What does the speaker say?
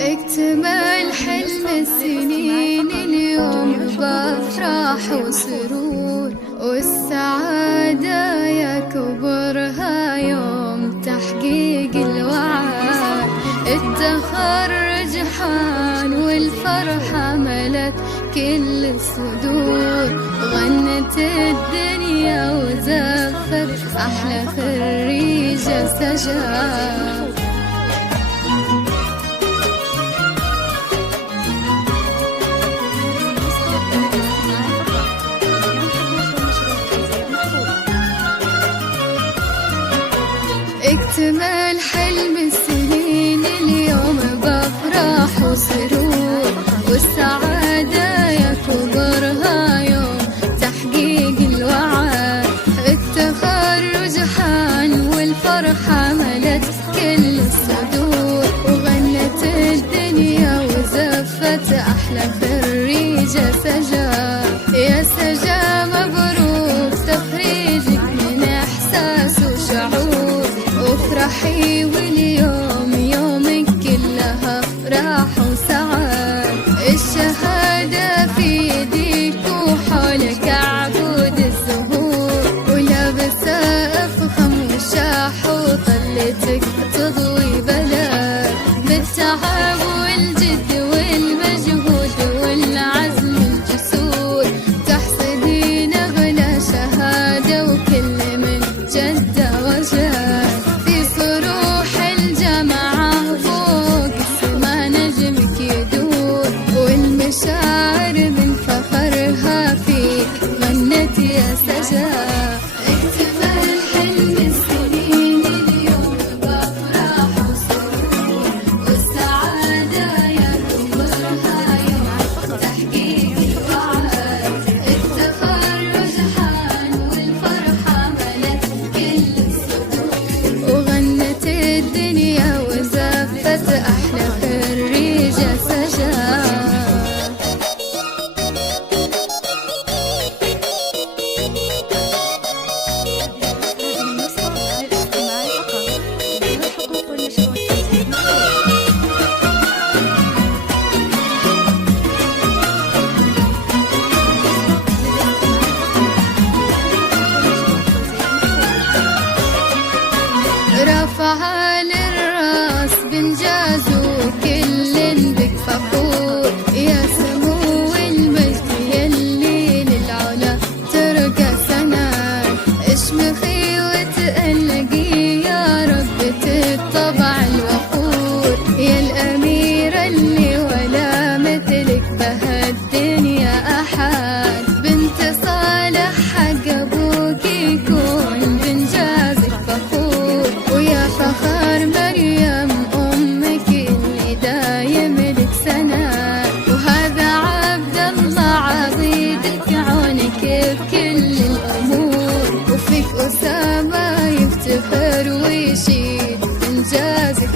اكتمل حلم السنين اليوم بأفراح وسرور، والسعادة يكبرها يوم تحقيق الوعد. التخرج حان والفرحة ملت كل الصدور، غنت الدنيا وزفت أحلى خريجة سجاد. اكتمل حلم السنين اليوم بأفراح وسرور، والسعادة يكبرها يوم تحقيق الوعد. التخرج حان والفرحة ملت كل الصدور، وغنت الدنيا وزفت أحلى خريجة سجاد. يا سجا مبروك تخريجك من إحساس وشعور، افرحي واليوم يومك كلها افراح وسعاد. الشهادة في يديك وحولك عقود الزهور، ولابسة افخم وشاح وطلتك تضوي بلد. بالتعب والجد والمجهود والعزم الجسور، تحصدين اغلى شهادة وكل من جدة وجاد. والمشاعر من فخرها فيك غنت يا سجاد. اكتمل حلم السنين اليوم بأفراح وسرور، والسعادة يكبرها يوم تحقيق الوعد. التخرج حان والفرحة ملت كل الصدور، وغنت الدنيا وزفت أحلى خريجة سجاد. رفع للراس بإنجاز وكل بك فخور، يا سمو المجد يلي للعلا ترقى سنان. اشمخي وتألقي يا ربة الطبع الوقور، يا الأميرة اللي ولا مثلك بهالدنيا أحد. بنت صالح حق أبوك يكون بإنجازك فخور، ويا فخر مريم أمك اللي دايم لك سناد. وهذا عبد الله عبيدك عونك بكل الأمور، وفيك أسامة يفتخر ويشيد إنجازك